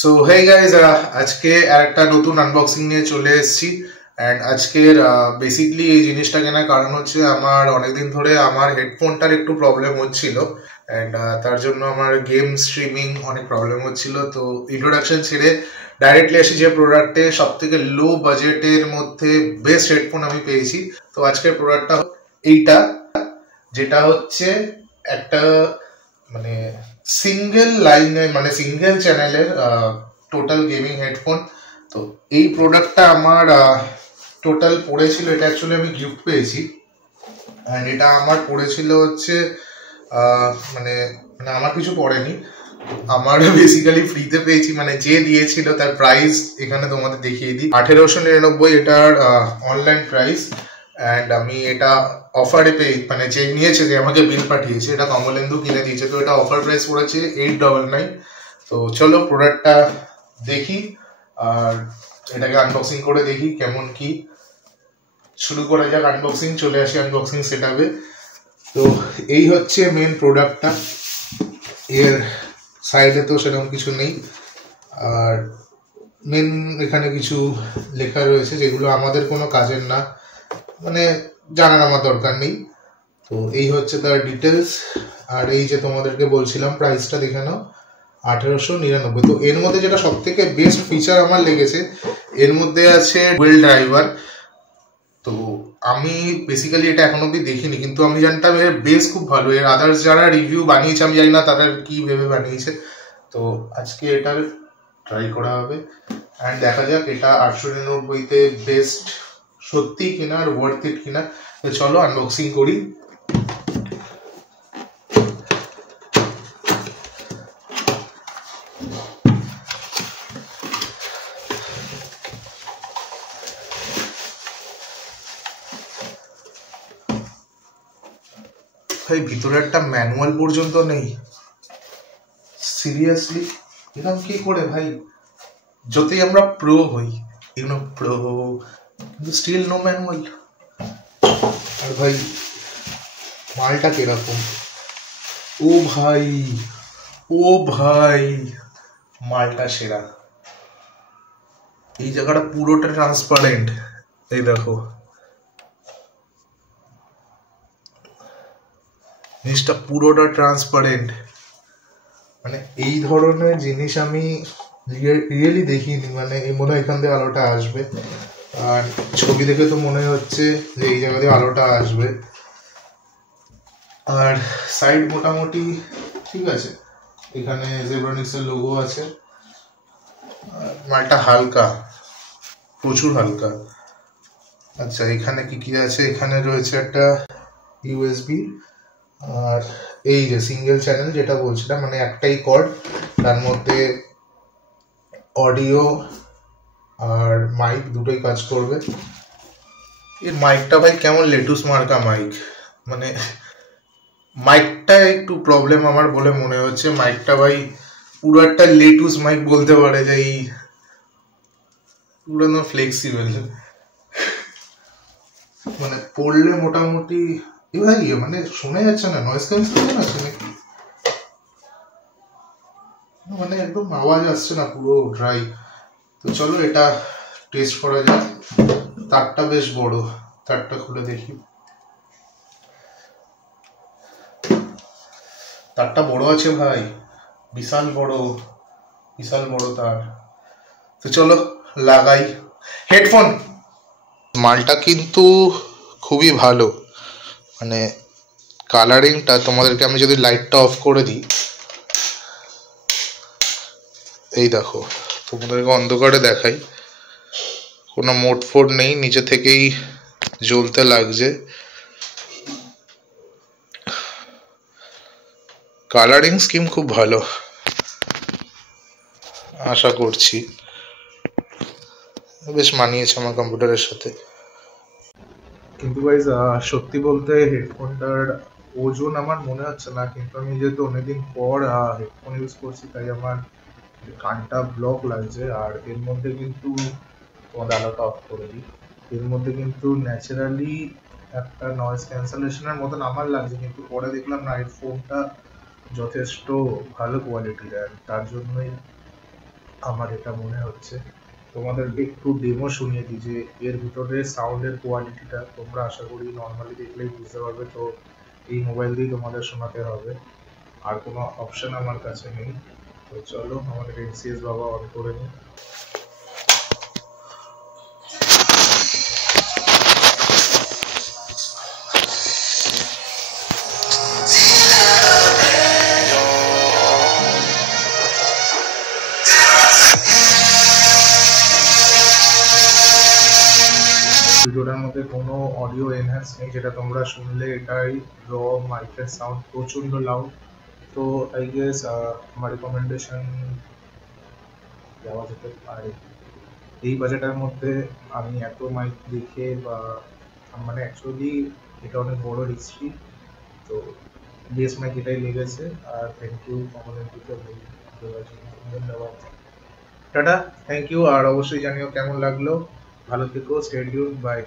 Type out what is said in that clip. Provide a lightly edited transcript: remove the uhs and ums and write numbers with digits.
So hey guys, আজকে আর একটা নতুন আনবক্সিং নিয়ে চলে এসেছি। অ্যান্ড আজকের বেসিকলি এই জিনিসটা কেনার কারণ হচ্ছে আমার অনেকদিন ধরে আমার হেডফোনটার একটু প্রবলেম হচ্ছিল। অ্যান্ড তার জন্য আমার গেম স্ট্রিমিং অনেক প্রবলেম হচ্ছিল। তো ইন্ট্রোডাকশন ছেড়ে ডাইরেক্টলি আসি যে প্রোডাক্টে সব থেকে লো বাজেটের মধ্যে বেস্ট হেডফোন আমি পেয়েছি। তো আজকের প্রোডাক্টটা এইটা, যেটা হচ্ছে একটা মানে সিঙ্গেল লাইনে মানে সিঙ্গেল চ্যানেলের টোটাল গেমিং হেডফোন। তো এই প্রোডাক্টটা আমার টোটাল পড়েছিল, এটা অ্যাকচুয়ালি আমি গিফট পেয়েছি। অ্যান্ড এটা আমার পড়েছিল হচ্ছে মানে মানে আমার কিছু পড়েনি, আমার বেসিক্যালি ফ্রিতে পেয়েছি। মানে যে দিয়েছিল তার প্রাইস এখানে তোমাদের দেখিয়ে দিই, 1899 এটার অনলাইন প্রাইস। অ্যান্ড আমি এটা অফারে পেয়ে মানে যে নিয়েছে, যে আমাকে বিল পাঠিয়েছে, এটা কমলেন্দু কিনে দিয়েছে। তো এটা অফার প্রাইস পড়েছে 899। তো চলো প্রোডাক্টটা দেখি আর এটাকে আনবক্সিং করে দেখি কেমন কি। শুরু করা যাক আনবক্সিং, চলে আসি আনবক্সিং সেটআপে। তো এই হচ্ছে মেন প্রোডাক্টটা, এর সাইডে তো সেরকম কিছু নেই। আর মেন এখানে কিছু লেখা রয়েছে যেগুলো আমাদের কোনো কাজের না, মানে জানার আমার দরকার নেই। তো এই হচ্ছে তার ডিটেলস। আর এই যে তোমাদেরকে বলছিলাম প্রাইসটা দেখে নাও, 1899। তো এর মধ্যে যেটা সব থেকে বেস্ট ফিচার আমার লেগেছে, এর মধ্যে আছে ডুয়েল ড্রাইভার। তো আমি বেসিক্যালি এটা এখন অব্দি দেখিনি, কিন্তু আমি জানতাম এর বেস খুব ভালো। এর আদার্স যারা রিভিউ বানিয়েছে আমি জানি না তারা কি ভেবে বানিয়েছে। তো আজকে এটার ট্রাই করা হবে অ্যান্ড দেখা যাক এটা 899-তে বেস্ট সত্যি কিনা আর ওয়ার্থ ইট কিনা। তো চলো আনবক্সিং করি। ভাই ভিতরে একটা ম্যানুয়াল পর্যন্ত নেই, সিরিয়াসলি এরকম কি করে ভাই? যতই আমরা প্রো হই, প্রো, কিন্তু স্টিল নো ম্যানুয়াল। আর ভাই মালটা কিরকম? ও ভাই, ও ভাই, মালটা সেরা। এই জায়গাটা পুরোটা ট্রান্সপারেন্ট, এই দেখো জিনিসটা পুরোটা ট্রান্সপারেন্ট। মানে এই ধরনের জিনিস আমি রিয়েলি দেখিনি। মানে এই মনে হয় এখান থেকে আলোটা আসবে, আর ছবি দেখে তো মনে হচ্ছে যে এই জায়গা দিয়ে আলোটা আসবে। আর সাইড মোটামুটি ঠিক আছে, এখানে জেব্রানিক্সের লোগো আছে। মালটা হালকা, প্রচুর হালকা। আচ্ছা এখানে কি কি আছে? এখানে রয়েছে একটা ইউএসবি, আর এই যে সিঙ্গেল চ্যানেল যেটা বলছিলাম, মানে একটাই কর্ড, তার মধ্যে অডিও আর মাইক দুটোই কাজ করবে। এই মাইকটা ভাই কেমন লেটুস মার্কা মাইক, মানে মাইকটা একটু প্রবলেম আমার বলে মনে হচ্ছে। মাইকটা ভাই পুরো একটা লেটুস মাইক বলতে পারে, যে এই পুরো ফ্লেক্সিবল, মানে পড়লে মোটামুটি ভাই মানে শোনা যাচ্ছে না, নয়েজ ক্যান্সেলেশন আছে নাকি? মানে একদম আওয়াজ আসছে না, পুরো ড্রাই। তো চলো এটা টেস্ট করা যাক। তারটা বেশ বড়, তারটা খুলে দেখি। তারটা বড় আছে ভাই, বিশাল বড়, বিশাল বড় তার। তো চলো লাগাই হেডফোন। মালটা কিন্তু খুবই ভালো, মানে কালারিংটা তোমাদেরকে আমি যদি লাইটটা অফ করে দিই, এই দেখো তোমাদেরকে অন্ধকারে দেখাই, কোনো মোড ফোড নেই, নিচে থেকেই জ্বলতে লাগছে। কালারিং স্কিম খুব ভালো, আশা করছি বেশ মানিয়েছে আমার কম্পিউটারের সাথে। কিন্তু গাইজ সত্যি বলতে হেডফোনটার ওজন আমার মনে হচ্ছে না, কিন্তু আমি যেহেতু অনেকদিন পর হেডফোন ইউজ করছি তাই আমার কানটা ব্লক লাগছে। আর এর মধ্যে কিন্তু তোমাদের আলোটা অফ করে দিই, এর মধ্যে কিন্তু ন্যাচারালি একটা নয়েজ ক্যান্সেলেশনের মতন আমার লাগছে, কিন্তু পরে দেখলাম না, হেডফোনটা যথেষ্ট ভালো কোয়ালিটির, আর তার জন্যই আমার এটা মনে হচ্ছে। তোমাদেরকে একটু ডেমো শুনিয়ে দিই যে এর ভিতরে সাউন্ডের কোয়ালিটিটা তোমরা আশা করি নর্মালি দেখলেই বুঝতে পারবে। তো এই মোবাইল দিয়ে তোমাদের শোনাতে হবে, আর কোনো অপশন আমার কাছে নেই। তো চলো আমাদের এনসিএস বাবা অন করে নিই। ভিডিওটার মধ্যে কোনো অডিও এনহ্যান্স নেই, যেটা তোমরা শুনলে এটাই র মাইকের সাউন্ড, প্রচণ্ড লাউড। তো আই গেস আমার রিকমেন্ডেশন দেওয়া যেতে পারে। এই বাজেটের মধ্যে আমি এত মাইক দেখে বা মানে অ্যাকচুয়ালি এটা অনেক বড় হিস্ট্রি। তো বেস্ট মাইক এটাই লেগেছে। আর থ্যাংক ইউ আমাদের দিকে ধন্যবাদ। Tata, thank you. আর অবশ্যই জানিও কেমন লাগলো। ভালো থেকো, স্টে টিউন, বাই।